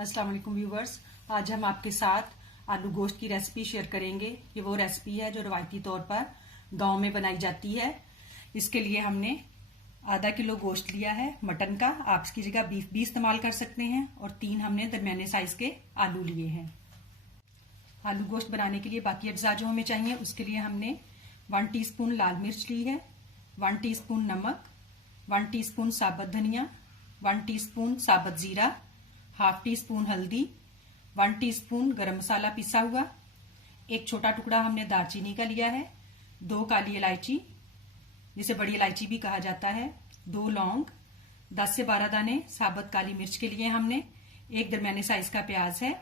अस्सलाम वालेकुम व्यूवर्स, आज हम आपके साथ आलू गोश्त की रेसिपी शेयर करेंगे। ये वो रेसिपी है जो रवायती तौर पर गांव में बनाई जाती है। इसके लिए हमने आधा किलो गोश्त लिया है मटन का। आप इसकी जगह बीफ भी इस्तेमाल कर सकते हैं। और 3 हमने दरमियाने साइज के आलू लिए हैं। आलू गोश्त बनाने के लिए बाकी अज्जा जो हमें चाहिए, उसके लिए हमने 1 टीस्पून लाल मिर्च ली है, 1 टीस्पून नमक, 1 टीस्पून साबुत धनिया, 1 टीस्पून साबुत जीरा, हाफ टी स्पून हल्दी, 1 टीस्पून गरम मसाला पिसा हुआ, एक छोटा टुकड़ा हमने दालचीनी का लिया है, 2 काली इलायची जिसे बड़ी इलायची भी कहा जाता है, 2 लौंग, 10 से 12 दाने साबुत काली मिर्च के लिए हमने, एक दरमियाने साइज का प्याज है,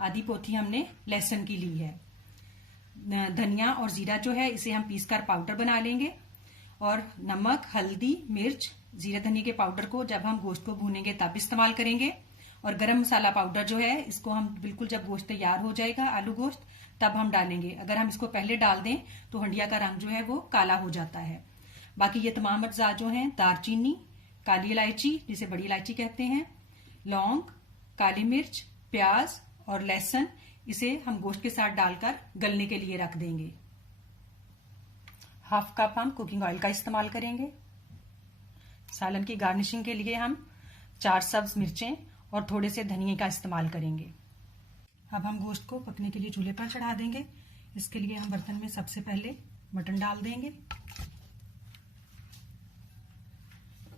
आधी पोथी हमने लहसुन की ली है। धनिया और जीरा जो है इसे हम पीसकर पाउडर बना लेंगे। और नमक, हल्दी, मिर्च, जीरा धनिया के पाउडर को जब हम गोश्त को भूनेंगे तब इस्तेमाल करेंगे। और गरम मसाला पाउडर जो है इसको हम बिल्कुल जब गोश्त तैयार हो जाएगा आलू गोश्त तब हम डालेंगे। अगर हम इसको पहले डाल दें तो हंडिया का रंग जो है वो काला हो जाता है। बाकी ये तमाम अज्जा जो हैं, दालचीनी, काली इलायची जिसे बड़ी इलायची कहते हैं, लौंग, काली मिर्च, प्याज और लहसुन, इसे हम गोश्त के साथ डालकर गलने के लिए रख देंगे। हाफ कप हम कुकिंग ऑयल का इस्तेमाल करेंगे। सालन की गार्निशिंग के लिए हम 4 सब्ज मिर्चें और थोड़े से धनिए का इस्तेमाल करेंगे। अब हम गोश्त को पकने के लिए चूल्हे पर चढ़ा देंगे। इसके लिए हम बर्तन में सबसे पहले मटन डाल देंगे।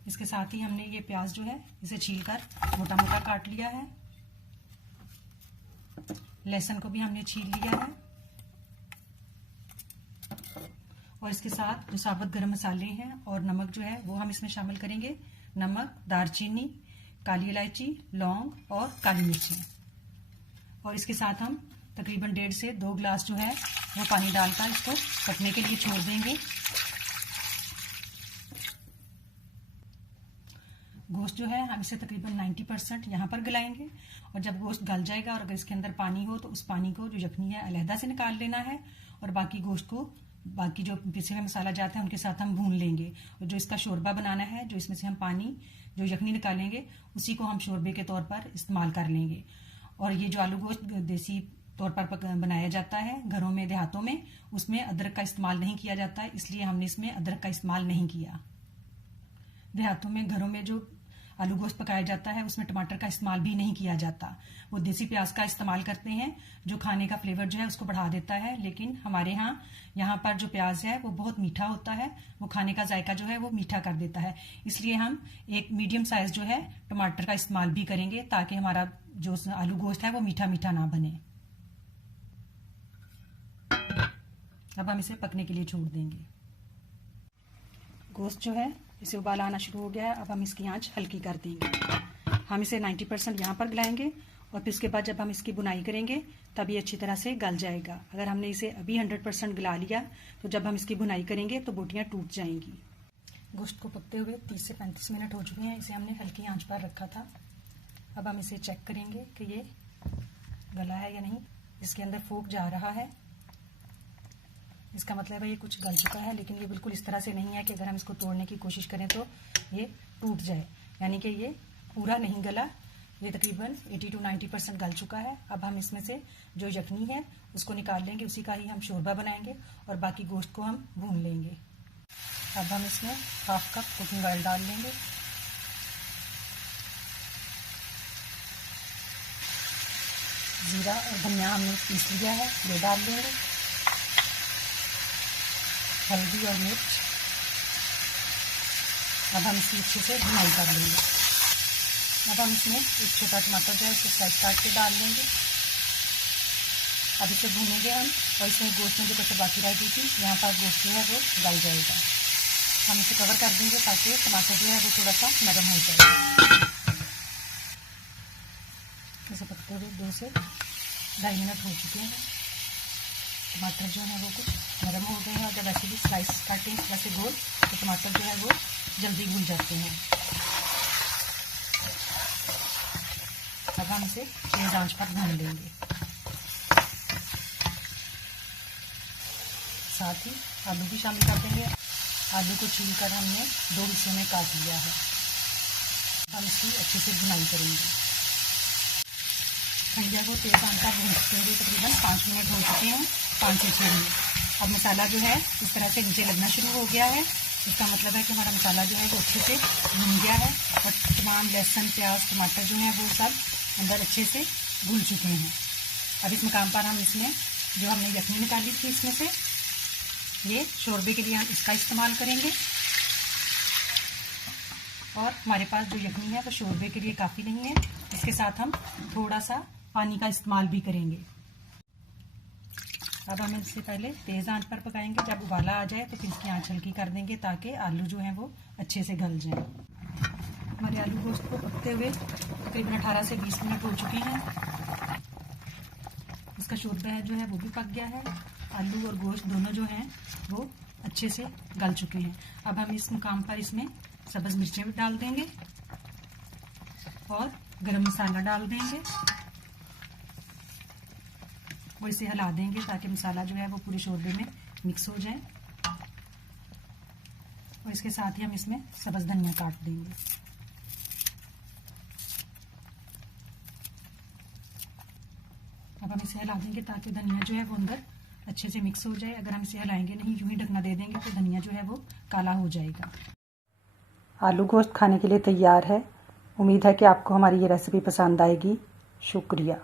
इसके साथ ही हमने ये प्याज जो है इसे छीलकर मोटा मोटा काट लिया है। लहसुन को भी हमने छील लिया है। और इसके साथ जो साबुत गरम मसाले हैं और नमक जो है वो हम इसमें शामिल करेंगे। नमक, दालचीनी, काली इलायची, लौंग और काली मिर्ची। और इसके साथ हम तकरीबन 1.5 से 2 गिलास जो है वो पानी डालकर इसको पकने के लिए छोड़ देंगे। गोश्त जो है हम इसे तकरीबन 90% यहाँ पर गलाएंगे। और जब गोश्त गल जाएगा और अगर इसके अंदर पानी हो तो उस पानी को जो यखनी है अलहदा से निकाल लेना है। और बाकी गोश्त को बाकी जो पिसे हुए मसाला जाते हैं उनके साथ हम भून लेंगे। और जो इसका शोरबा बनाना है, जो इसमें से हम पानी जो यखनी निकालेंगे उसी को हम शोरबे के तौर पर इस्तेमाल कर लेंगे। और ये जो आलू गोश्त देसी तौर पर बनाया जाता है घरों में, देहातों में, उसमें अदरक का इस्तेमाल नहीं किया जाता है, इसलिए हमने इसमें अदरक का इस्तेमाल नहीं किया। देहातों में, घरों में जो आलू गोश्त पकाया जाता है उसमें टमाटर का इस्तेमाल भी नहीं किया जाता। वो देसी प्याज का इस्तेमाल करते हैं जो खाने का फ्लेवर जो है उसको बढ़ा देता है। लेकिन हमारे यहाँ पर जो प्याज है वो बहुत मीठा होता है, वो खाने का जायका जो है वो मीठा कर देता है। इसलिए हम एक मीडियम साइज जो है टमाटर का इस्तेमाल भी करेंगे ताकि हमारा जो आलू गोश्त है वो मीठा मीठा ना बने। अब हम इसे पकने के लिए छोड़ देंगे। गोश्त जो है इसे उबाल आना शुरू हो गया है। अब हम इसकी आंच हल्की कर देंगे। हम इसे 90% यहाँ पर गलाएंगे और फिर इसके बाद जब हम इसकी बुनाई करेंगे तब ये अच्छी तरह से गल जाएगा। अगर हमने इसे अभी 100% गला लिया तो जब हम इसकी बुनाई करेंगे तो बोटियाँ टूट जाएंगी। गोश्त को पकते हुए 30 से 35 मिनट हो चुके हैं। इसे हमने हल्की आंच पर रखा था। अब हम इसे चेक करेंगे कि ये गला है या नहीं। इसके अंदर फूक जा रहा है, इसका मतलब है ये कुछ गल चुका है। लेकिन ये बिल्कुल इस तरह से नहीं है कि अगर हम इसको तोड़ने की कोशिश करें तो ये टूट जाए, यानी कि ये पूरा नहीं गला। ये तकरीबन 80 to 90% गल चुका है। अब हम इसमें से जो यखनी है उसको निकाल लेंगे, उसी का ही हम शोरबा बनाएंगे और बाकी गोश्त को हम भून लेंगे। अब हम इसमें हाफ कप कुकिंग ऑयल डाल लेंगे। जीरा और धनिया हमने पीस लिया है, ये डाल लेंगे। हल्दी और मिर्च। अब हम इसकी अच्छे से भुनाई कर लेंगे। अब हम इसमें एक छोटा टमाटर जो है इसे स्लाइस काट के डाल लेंगे। अब इसे भूनेंगे हम और इसमें गोश्त में जो कसर बाकी रह गई थी यहाँ पर गोश्त जो है वो गल जाएगा। हम इसे कवर कर देंगे ताकि टमाटर जो है वो थोड़ा सा नरम हो जाए। इसे पकते हुए 2 से 2.5 मिनट हो चुके हैं। टमाटर जो है वो कुछ नरम हो गए हैं और जब ऐसे भी स्लाइस काटें वैसे गोल तो टमाटर जो है वो जल्दी घुल जाते हैं। अब हम इसे तेज आंच पर भून लेंगे। साथ ही आलू भी शामिल कर देंगे। आलू को छीलकर हमने 2 हिस्सों में काट लिया है। हम इसकी अच्छे से भुनाई करेंगे। हम जो है वो तेज़ आंच पर भूनते हुए तकरीबन 5 मिनट हो चुके हैं, 5 से 6 मिनट। अब मसाला जो है इस तरह से नीचे लगना शुरू हो गया है। इसका मतलब है कि हमारा मसाला जो है वो अच्छे से भून गया है और तमाम लहसुन, प्याज, टमाटर जो हैं वो सब अंदर अच्छे से भून चुके हैं। अब इस मुकाम पर हम इसमें जो हमने यखनी निकाली थी इसमें से ये शोरबे के लिए हम इसका इस्तेमाल करेंगे। और हमारे पास जो यखनी है वो शोरबे के लिए काफ़ी नहीं है, इसके साथ हम थोड़ा सा पानी का इस्तेमाल भी करेंगे। अब हम इससे पहले तेज़ आंच पर पकाएंगे। जब उबाला आ जाए तो फिर इसकी आंच हल्की कर देंगे ताकि आलू जो हैं वो अच्छे से गल जाएं। हमारे आलू गोश्त को पकते हुए तकरीबन 18 से 20 मिनट हो चुके हैं। इसका शोरबा जो है वो भी पक गया है। आलू और गोश्त दोनों जो हैं वो अच्छे से गल चुके हैं। अब हम इस मुकाम पर इसमें सब्ज़ मिर्चें भी डाल देंगे और गरम मसाला डाल देंगे और इसे हिला देंगे ताकि मसाला जो है वो पूरे शोरबे में मिक्स हो जाए। और इसके साथ ही हम इसमें सब्ज़ धनिया काट देंगे। अब हम इसे हिला देंगे ताकि धनिया जो है वो अंदर अच्छे से मिक्स हो जाए। अगर हम इसे हिलाएंगे नहीं, यूं ही ढकना दे देंगे तो धनिया जो है वो काला हो जाएगा। आलू गोश्त खाने के लिए तैयार है। उम्मीद है कि आपको हमारी ये रेसिपी पसंद आएगी। शुक्रिया।